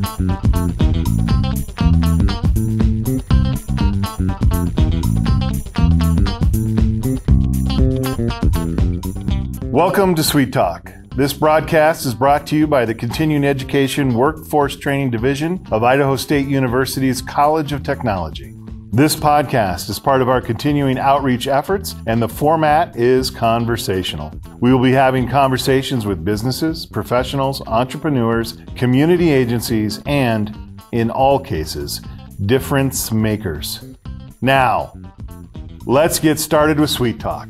Welcome to CEWT Talk. This broadcast is brought to you by the Continuing Education Workforce Training Division of Idaho State University's College of Technology. This podcast is part of our continuing outreach efforts, and the format is conversational. We will be having conversations with businesses, professionals, entrepreneurs, community agencies, and, in all cases, difference makers. Now, let's get started with CEWT Talk.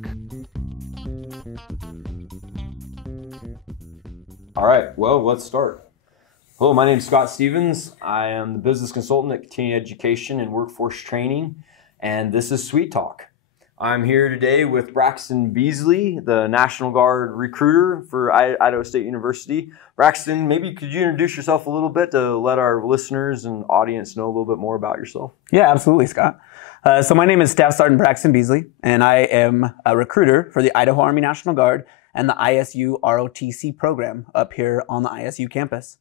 All right, well, let's start. Hello, my name is Scott Stevens. I am the business consultant at Continuing Education and Workforce Training, and this is CEWT Talk. I'm here today with Braxton Beasley, the National Guard recruiter for Idaho State University. Braxton, maybe could you introduce yourself a little bit to let our listeners and audience know a little bit more about yourself? Yeah, absolutely, Scott. So my name is Staff Sergeant Braxton Beasley, and I am a recruiter for the Idaho Army National Guard and the ISU ROTC program up here on the ISU campus.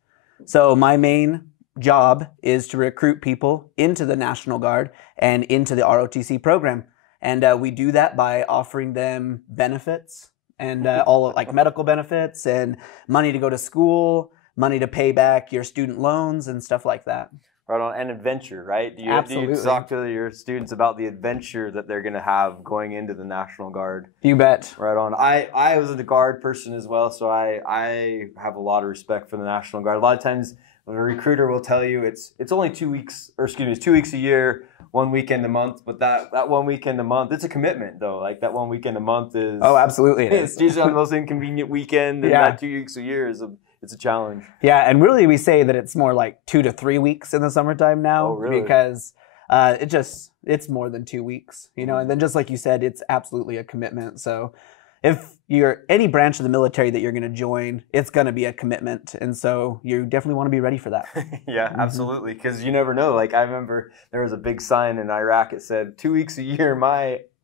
So my main job is to recruit people into the National Guard and into the ROTC program. And we do that by offering them benefits and all of, like medical benefits and money to go to school, money to pay back your student loans and stuff like that. Right on, and adventure, right? Do Absolutely. you talk to your students about the adventure that they're going to have going into the National Guard? You bet. Right on. I was a Guard person as well, so I have a lot of respect for the National Guard. A lot of times, a recruiter will tell you it's only 2 weeks, or excuse me, it's 2 weeks a year, 1 weekend a month. But that 1 weekend a month, it's a commitment though. Like that 1 weekend a month is. Oh, absolutely, it is. It's usually on the most inconvenient weekend, and that 2 weeks a year is it's a challenge. Yeah, and really we say that it's more like 2 to 3 weeks in the summertime now. Oh, really? Because it's more than 2 weeks, you know. And then just like you said, it's absolutely a commitment. So if you're any branch of the military that you're going to join, it's going to be a commitment. And so you definitely want to be ready for that. Yeah, absolutely. Because you never know. Like I remember there was a big sign in Iraq. It said 2 weeks a year.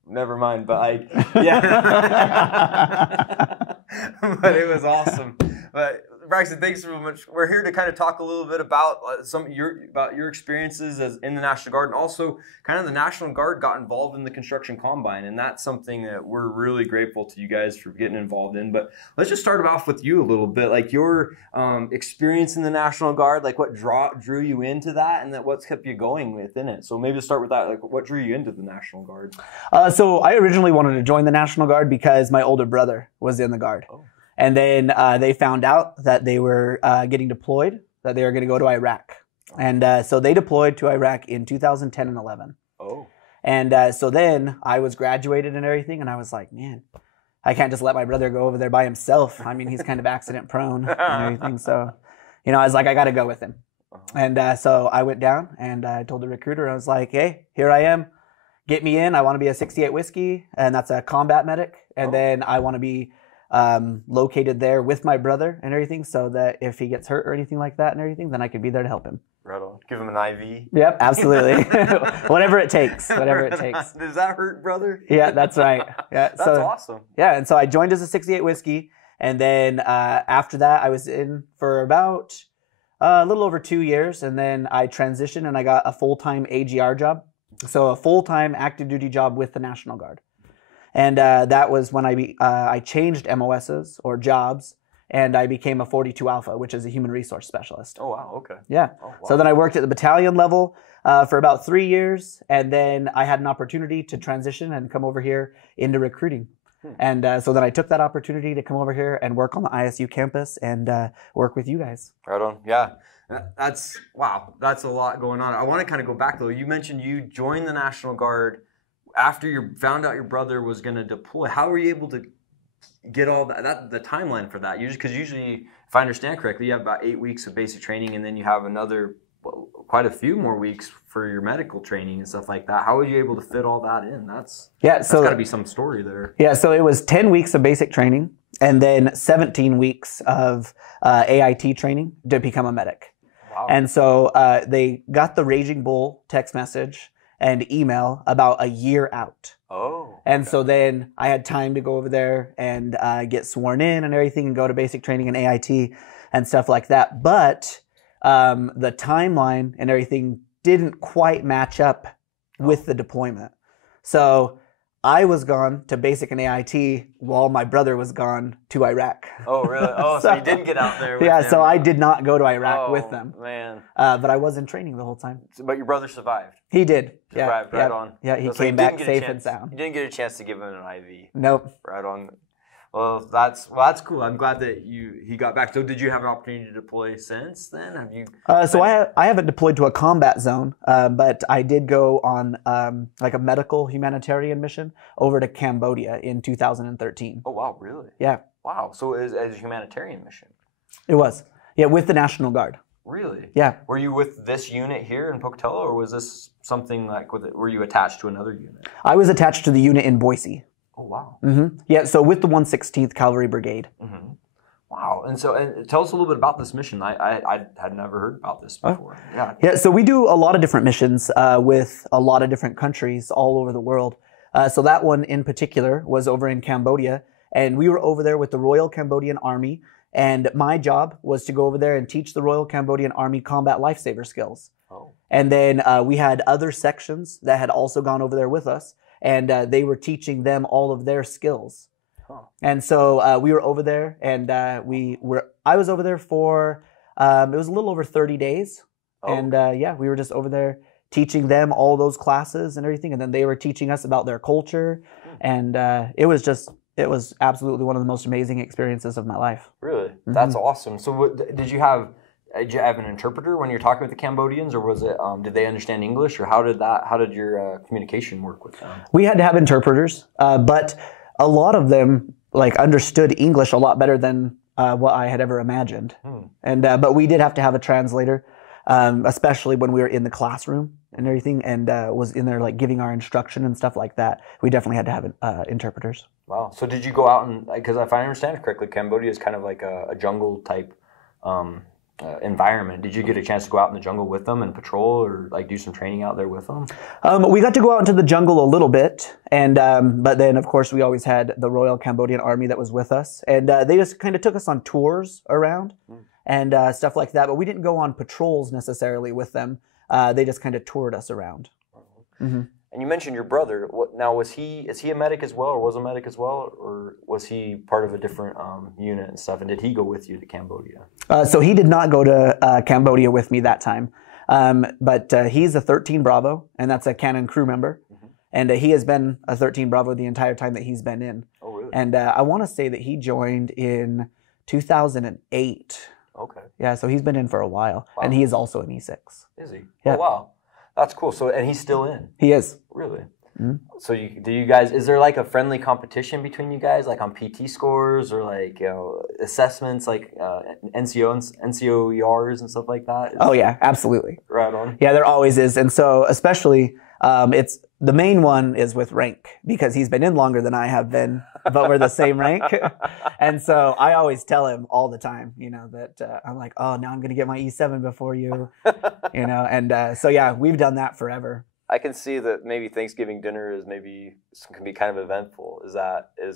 Never mind. But but it was awesome. But Braxton, thanks so much. We're here to kind of talk a little bit about your experiences as in the National Guard, and also kind of the National Guard got involved in the construction combine, and that's something that we're really grateful to you guys for getting involved in. But let's just start off with you a little bit, like your experience in the National Guard, like what drew you into that, and that what's kept you going within it. So maybe start with that, like what drew you into the National Guard? So I originally wanted to join the National Guard because my older brother was in the Guard. Oh. And then they found out that they were getting deployed, that they were going to go to Iraq. And so they deployed to Iraq in 2010 and 11. Oh. And so then I was graduated and everything, and I was like, man, I can't just let my brother go over there by himself. I mean, he's kind of accident prone and everything. So, you know, I was like, I got to go with him. And so I went down and I told the recruiter, I was like, hey, here I am. Get me in. I want to be a 68 whiskey, and that's a combat medic. And then I want to be located there with my brother and everything, so that if he gets hurt or anything like that and everything, then I could be there to help him. Right on. Give him an IV. Yep, absolutely. Whatever it takes. Whatever it takes. Does that hurt, brother? Yeah, that's right. Yeah, that's awesome. Yeah, and so I joined as a 68 whiskey, and then after that, I was in for about a little over 2 years, and then I transitioned and I got a full-time AGR job, so a full-time active duty job with the National Guard. And that was when I changed MOSs or jobs, and I became a 42 Alpha, which is a human resource specialist. Oh, wow. Okay. Yeah. Oh, wow. So then I worked at the battalion level for about 3 years, and then I had an opportunity to transition and come over here into recruiting. And so then I took that opportunity to come over here and work on the ISU campus and work with you guys. Right on. Yeah. That's a lot going on. I want to kind of go back, though. You mentioned you joined the National Guard after you found out your brother was going to deploy. How were you able to get all that the timeline for that? Because usually, if I understand correctly, you have about 8 weeks of basic training, and then you have another quite a few more weeks for your medical training and stuff like that. How were you able to fit all that in? That's got to be some story there. Yeah, so it was 10 weeks of basic training and then 17 weeks of AIT training to become a medic. Wow. And so they got the Raging Bull text message and email about a year out. Oh. And so then I had time to go over there and get sworn in and everything and go to basic training and AIT and stuff like that. But the timeline and everything didn't quite match up with the deployment. So I was gone to basic and AIT while my brother was gone to Iraq. Oh, really? Oh, so you didn't get out there with Yeah, them. so I did not go to Iraq with them. Man. But I was in training the whole time. But your brother survived. He did. Survived, right on. Yeah, he So came you back didn't get a safe chance- and sound. You didn't get a chance to give him an IV. Nope. Right on. Well, that's cool. I'm glad that he got back. So did you have an opportunity to deploy since then? Have you? So I haven't deployed to a combat zone, but I did go on like a medical humanitarian mission over to Cambodia in 2013. Oh wow, really? Yeah. Wow. So it was as a humanitarian mission. It was. Yeah, with the National Guard. Really? Yeah. Were you with this unit here in Pocatello, or was this something like were you attached to another unit? I was attached to the unit in Boise. Oh wow. Mm-hmm. Yeah, so with the 116th Cavalry Brigade. Mm-hmm. Wow. And so, and tell us a little bit about this mission. I had never heard about this before. Yeah. Yeah, so we do a lot of different missions with a lot of different countries all over the world. So that one in particular was over in Cambodia, and we were over there with the Royal Cambodian Army, and my job was to go over there and teach the Royal Cambodian Army combat lifesaver skills. Oh. And then we had other sections that had also gone over there with us, and they were teaching them all of their skills. Huh. And so we were over there, and I was over there for, it was a little over 30 days. Oh. And yeah, we were just over there teaching them all those classes and everything. And then they were teaching us about their culture. And it was absolutely one of the most amazing experiences of my life. Really? That's awesome. So did you have an interpreter when you're talking with the Cambodians, or was it, did they understand English, or how did your communication work with them? We had to have interpreters, but a lot of them like understood English a lot better than what I had ever imagined. And but we did have to have a translator, especially when we were in the classroom and everything, and was in there like giving our instruction and stuff like that. We definitely had to have interpreters. Wow. So did you go out and, because if I understand it correctly, Cambodia is kind of like a jungle type environment. Did you get a chance to go out in the jungle with them and patrol, or like do some training out there with them? We got to go out into the jungle a little bit, and but then of course we always had the Royal Cambodian Army that was with us, and they just kind of took us on tours around and stuff like that. But we didn't go on patrols necessarily with them. They just kind of toured us around. Mm-hmm. And you mentioned your brother. Now, is he a medic as well, or was a medic as well, or was he part of a different unit and stuff? And did he go with you to Cambodia? So he did not go to Cambodia with me that time, but he's a 13 Bravo, and that's a Cannon crew member, and he has been a 13 Bravo the entire time that he's been in. Oh, really? And I want to say that he joined in 2008. Okay. Yeah, so he's been in for a while, Wow. and he is also an E6. Is he? Yeah. Oh, wow. That's cool. So, and he's still in? He is. Really? Mm-hmm. So do you guys, is there like a friendly competition between you guys, like on PT scores, or like, assessments, like NCOERs and stuff like that? Oh yeah, absolutely. Right on. Yeah, there always is. And so especially, it's the main one is with rank, because he's been in longer than I have been, but we're the same rank. And so I always tell him all the time, that I'm like, oh, now I'm going to get my E7 before you, and so yeah, we've done that forever. I can see that maybe Thanksgiving dinner can be kind of eventful. Is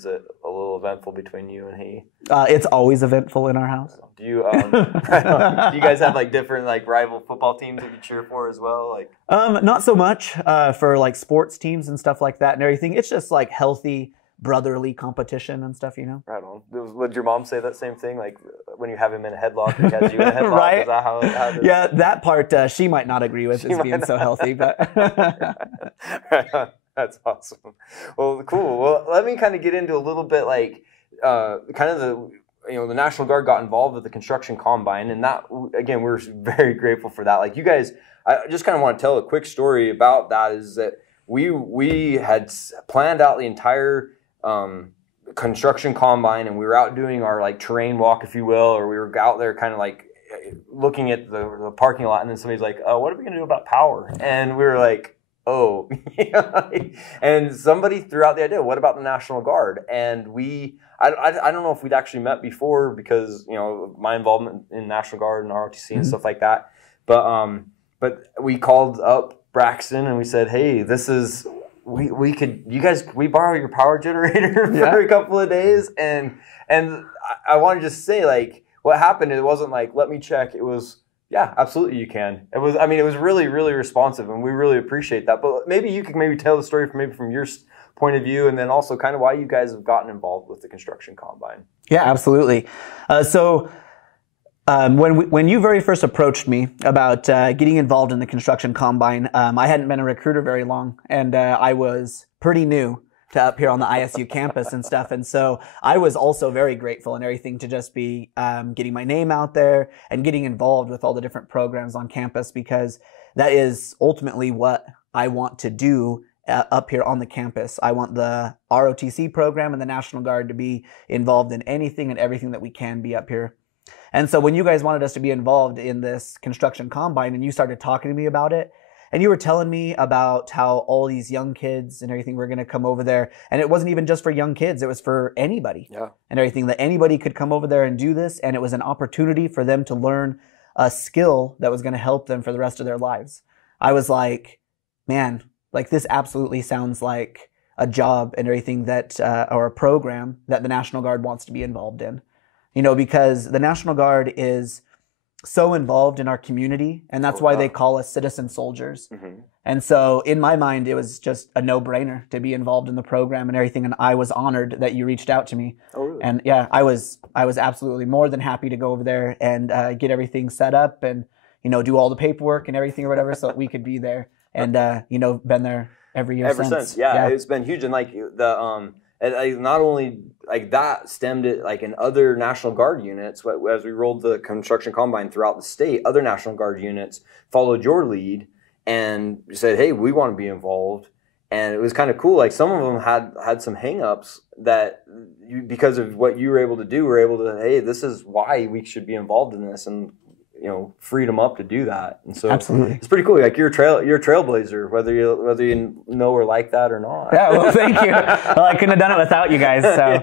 it a little eventful between you and he? It's always eventful in our house. Do you do you guys have like different like rival football teams that you cheer for as well? Like not so much for like sports teams and stuff like that and everything. It's just like healthy brotherly competition and stuff, Right on. Would your mom say that same thing? Like when you have him in a headlock, or he has you in a headlock? Right? Is that how it is? Yeah, that part she might not agree with as being so healthy, but That's awesome. Well, cool. Well, let me kind of get into a little bit like kind of the National Guard got involved with the construction combine, and that, again, we're very grateful for that. Like you guys, I just kind of want to tell a quick story about that, is that we had planned out the entire construction combine, and we were out doing our like terrain walk, if you will, or we were out there kind of like looking at the parking lot, and then somebody's like, oh, what are we going to do about power? And we were like, oh, and somebody threw out the idea, what about the National Guard? And I don't know if we'd actually met before, because, my involvement in National Guard and ROTC and stuff like that. But we called up Braxton and we said, hey, we borrow your power generator for a couple of days. And I want to just say, like, what happened, it wasn't like, let me check. It was, Yeah, absolutely you can. It was really, really responsive, and we really appreciate that. But maybe you could tell the story from your point of view, and then also kind of why you guys have gotten involved with the construction combine. Yeah, absolutely. When you very first approached me about getting involved in the construction combine, I hadn't been a recruiter very long, and I was pretty new to up here on the ISU campus and stuff. And so I was also very grateful and everything to just be getting my name out there and getting involved with all the different programs on campus, because that is ultimately what I want to do up here on the campus. I want the ROTC program and the National Guard to be involved in anything and everything that we can be up here. And so when you guys wanted us to be involved in this construction combine and you started talking to me about it, and you were telling me about how all these young kids and everything were going to come over there. And it wasn't even just for young kids. It was for anybody and everything, that anybody could come over there and do this. And it was an opportunity for them to learn a skill that was going to help them for the rest of their lives. I was like, man, like this absolutely sounds like a job and everything that, or a program that the National Guard wants to be involved in. You know, because the National Guard is so involved in our community, and that's why they call us citizen soldiers. And so in my mind, it was just a no-brainer to be involved in the program and everything, and I was honored that you reached out to me. Really? And yeah, I was absolutely more than happy to go over there and get everything set up and, you know, do all the paperwork and everything or whatever so that we could be there and, you know, been there every year since. Yeah, it's been huge. And like and not only like that stemmed it like in other National Guard units, as we rolled the construction combine throughout the state, other National Guard units followed your lead and said, hey, we want to be involved. And it was kind of cool. Like some of them had some hangups that because of what you were able to do, were able to, hey, this is why we should be involved in this, and you know, freed them up to do that. And so absolutely, it's pretty cool. Like you're a trailblazer, whether you know or like that or not. Yeah, well, thank you. Well, I couldn't have done it without you guys. So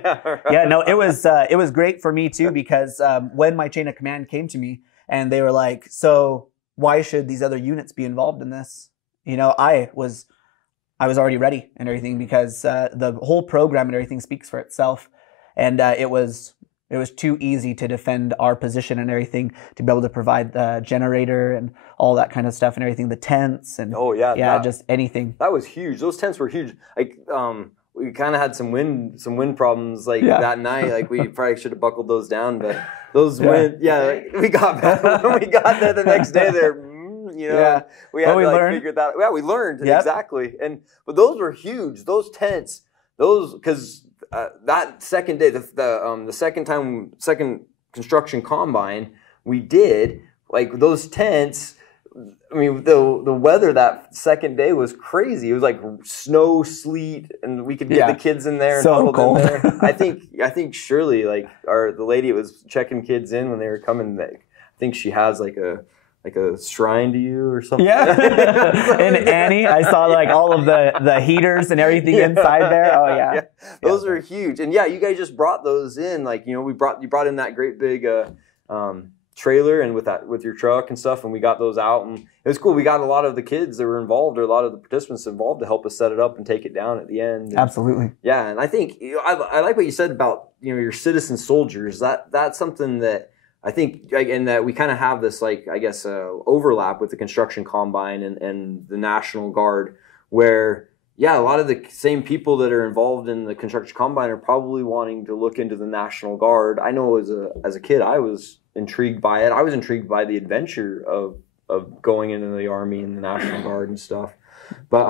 no, it was great for me too, because when my chain of command came to me and they were like, so why should these other units be involved in this? You know, I was already ready and everything, because the whole program and everything speaks for itself. And it was too easy to defend our position and everything, to be able to provide the generator and all that kind of stuff and everything, the tents and just anything. That was huge. Those tents were huge. Like we kind of had some wind problems like that night. Like we probably should have buckled those down, but those wind, we got back when we got there the next day. There, you know, we had to figure that. Yeah, we learned exactly. But those were huge. Those tents, because. That second day, the second construction combine we did, like those tents, I mean, the weather that second day was crazy. It was like snow, sleet, and we could get the kids in there and so cold. In there. I think Shirley, like the lady that was checking kids in when they were coming, I think she has like a shrine to you or something. Yeah. And Annie, I saw like all of the heaters and everything inside there. Oh yeah. Those are huge. And you guys just brought those in. Like, you know, you brought in that great big trailer and with your truck and stuff, and we got those out, and it was cool. We got a lot of the kids that were involved, or a lot of the participants involved, to help us set it up and take it down at the end. And, absolutely. Yeah, and I think, you know, I like what you said about, you know, your citizen soldiers. That's something that I think, and that we kind of have this, like, I guess, overlap with the construction combine and the National Guard, where, a lot of the same people that are involved in the construction combine are probably wanting to look into the National Guard. I know as a kid, I was intrigued by it. I was intrigued by the adventure of going into the Army and the National Guard and stuff. But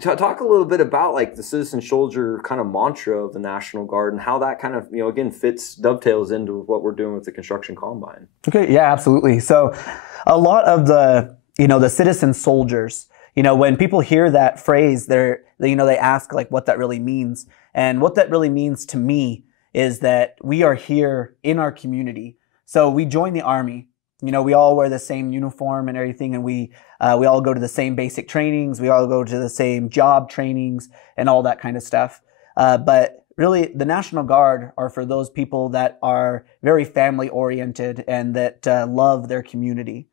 talk a little bit about like the citizen soldier kind of mantra of the National Guard and how that kind of, you know, again, dovetails into what we're doing with the construction combine. Okay, yeah, absolutely. So a lot of the citizen soldiers, you know, when people hear that phrase, they ask like what that really means. And what that really means to me is that we are here in our community. So we join the Army. You know, we all wear the same uniform and everything, and we all go to the same basic trainings. We all go to the same job trainings and all that kind of stuff. But really, the National Guard are for those people that are very family-oriented and that love their community.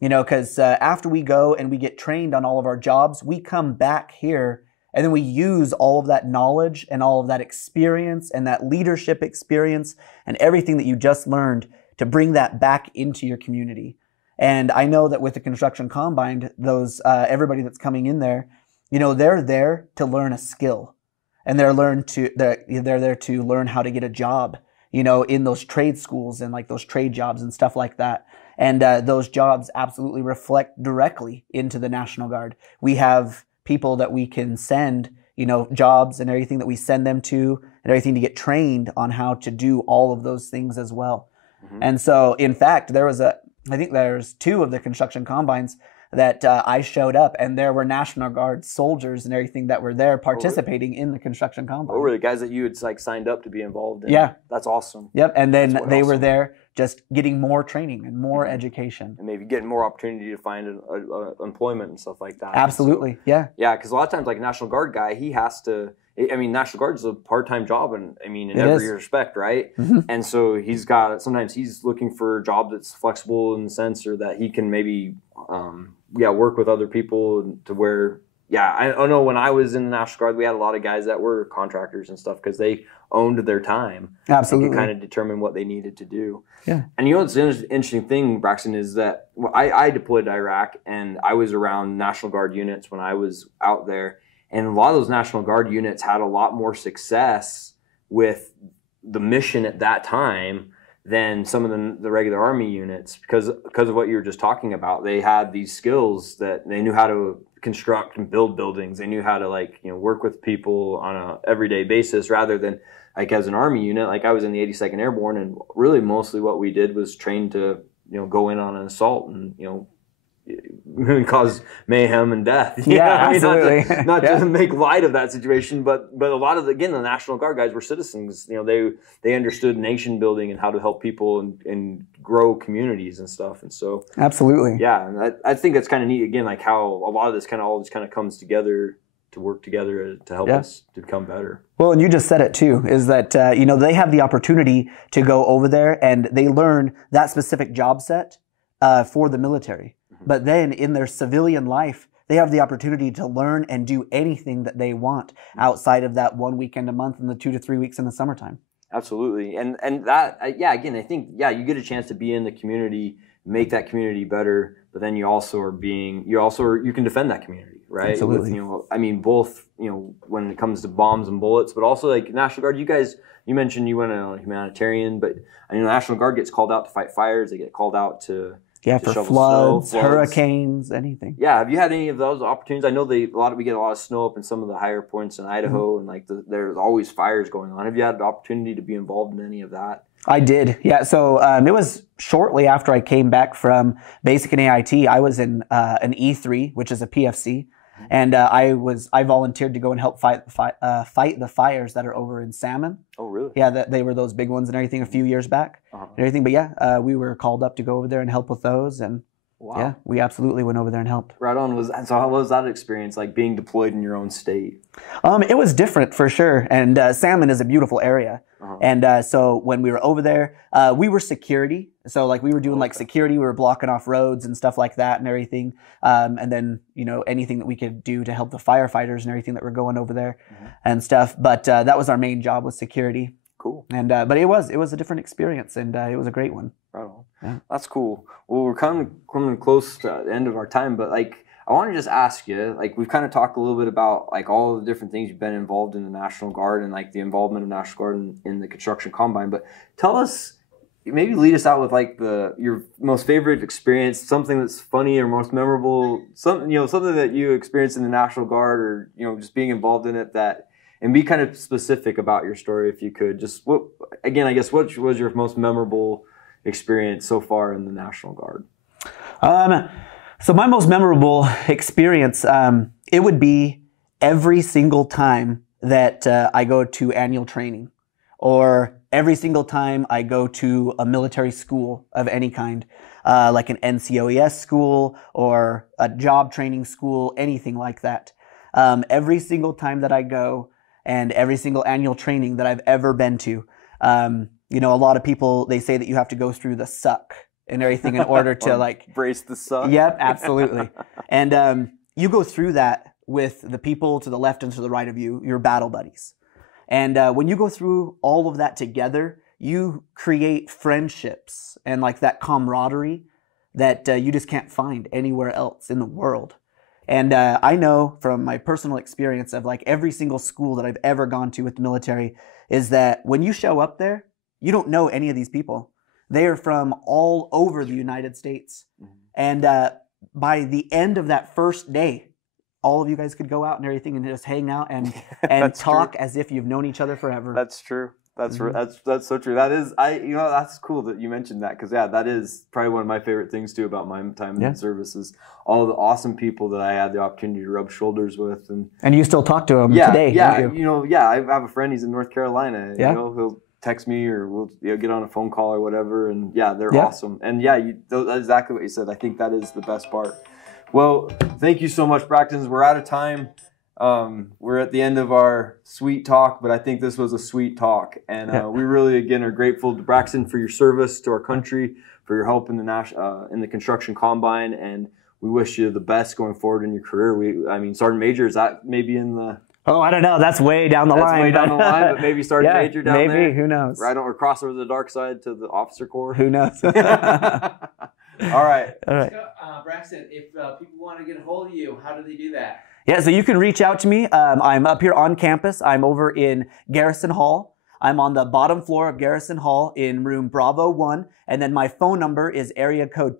You know, because after we go and we get trained on all of our jobs, we come back here and then we use all of that knowledge and all of that experience and that leadership experience and everything that you just learned to bring that back into your community. And I know that with the construction combine, those everybody that's coming in there, they're there to learn a skill, and they're there to learn how to get a job, in those trade schools and like those trade jobs and stuff like that. And those jobs absolutely reflect directly into the National Guard. We have people that we can send, jobs and everything that we send them to, and everything to get trained on how to do all of those things as well. Mm-hmm. And so, in fact, I think there's 2 of the construction combines that I showed up, and there were National Guard soldiers and everything that were there participating in the construction combine. Oh, really? Guys that you had like signed up to be involved in? Yeah. That's awesome. Yep. And then they were there just getting more training and more education. And maybe getting more opportunity to find employment and stuff like that. Absolutely. Yeah. Yeah, because a lot of times, like a National Guard guy, he has to, National Guard is a part-time job, and in every respect, right? Mm-hmm. And so sometimes he's looking for a job that's flexible in the sense, or that he can maybe, work with other people to where, I know when I was in the National Guard, we had a lot of guys that were contractors and stuff because they owned their time. Absolutely. And could kind of determine what they needed to do. Yeah. And what's an interesting thing, Braxton, is that I deployed to Iraq, and I was around National Guard units when I was out there. And a lot of those National Guard units had a lot more success with the mission at that time than some of the regular Army units because of what you were just talking about. They had these skills that they knew how to construct and build buildings. They knew how to work with people on a everyday basis rather than like as an Army unit. Like I was in the 82nd Airborne, and really mostly what we did was train to go in on an assault and cause mayhem and death. Absolutely. Not to make light of that situation, but a lot of the National Guard guys were citizens. They understood nation building and how to help people and grow communities and stuff. And so absolutely, yeah. And I think that's kind of neat. Again, like how a lot of this all just comes together to work together to help us to become better. Well, and you just said it too, is that they have the opportunity to go over there and they learn that specific job set for the military. But then in their civilian life, they have the opportunity to learn and do anything that they want outside of that 1 weekend a month and the 2 to 3 weeks in the summertime. Absolutely. And that, again, I think, you get a chance to be in the community, make that community better, but then you can defend that community, right? Absolutely. With, both, when it comes to bombs and bullets, but also like National Guard, you mentioned you went a humanitarian, but National Guard gets called out to fight fires. They get called out to for floods, hurricanes, anything. Yeah, have you had any of those opportunities? I know we get a lot of snow up in some of the higher points in Idaho, and there's always fires going on. Have you had the opportunity to be involved in any of that? I did, yeah. So it was shortly after I came back from basic and AIT. I was in an E3, which is a PFC, and I volunteered to go and help fight the fires that are over in Salmon. Oh, really? Yeah, they were those big ones and everything a few years back and everything. But we were called up to go over there and help with those, and we absolutely went over there and helped. Right on. So how was that experience, like being deployed in your own state? It was different for sure, and Salmon is a beautiful area. And so when we were over there, we were security. So we were doing security, we were blocking off roads and stuff like that and everything. And then, anything that we could do to help the firefighters and everything that were going over there and stuff. But that was our main job, was security. Cool. And but it was a different experience, and it was a great one. Right on. Yeah. That's cool. Well, we're coming close to the end of our time, but I want to just ask you, we've kind of talked a little bit about all the different things you've been involved in the National Guard and the involvement of National Guard in the construction combine. But tell us, maybe lead us out with your most favorite experience, something that's funny or most memorable, something that you experienced in the National Guard, or just being involved in it and be kind of specific about your story if you could. Just what was your most memorable experience so far in the National Guard? So my most memorable experience, it would be every single time that I go to annual training, or every single time I go to a military school of any kind, like an NCOES school or a job training school, anything like that. Every single time that I go, and every single annual training that I've ever been to, a lot of people, they say that you have to go through the suck and everything in order to brace the suck. Yep, absolutely. And you go through that with the people to the left and to the right of you, your battle buddies. And when you go through all of that together, you create friendships and like that camaraderie that you just can't find anywhere else in the world. And I know from my personal experience of like every single school that I've ever gone to with the military is that when you show up there, you don't know any of these people. They are from all over the United States. And by the end of that first day, all of you guys could go out and everything and just hang out and talk true. As if you've known each other forever. That's true. That's that's so true. That is, that's cool that you mentioned that, because that is probably one of my favorite things too about my time in the service is all the awesome people that I had the opportunity to rub shoulders with, and you still talk to them today. Don't you? I have a friend. He's in North Carolina. Yeah. He'll text me or we'll get on a phone call or whatever, and they're awesome. And that's exactly what you said. I think that is the best part. Well, thank you so much, Braxton. We're out of time. We're at the end of our sweet talk, but I think this was a sweet talk, and we really again are grateful to Braxton for your service to our country, for your help in the construction combine, and we wish you the best going forward in your career. Sergeant Major, is that maybe in the? Oh, I don't know. That's way down the line. That's way down the line, but maybe Sergeant Major down there. Maybe, who knows? Right on, or cross over the dark side to the officer corps. Who knows? All right. Braxton, if people want to get a hold of you, how do they do that? Yeah, so you can reach out to me. I'm up here on campus. I'm over in Garrison Hall. I'm on the bottom floor of Garrison Hall in room Bravo 1. And then my phone number is area code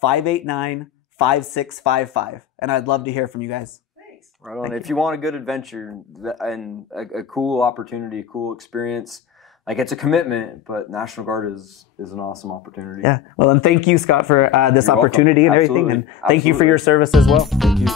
208-589-5655. And I'd love to hear from you guys. Thanks. Right on. If you want a good adventure and a cool opportunity, a cool experience, like it's a commitment, but National Guard is an awesome opportunity. Yeah. Well, and thank you, Scott, for this opportunity and everything. And thank you for your service as well. Thank you.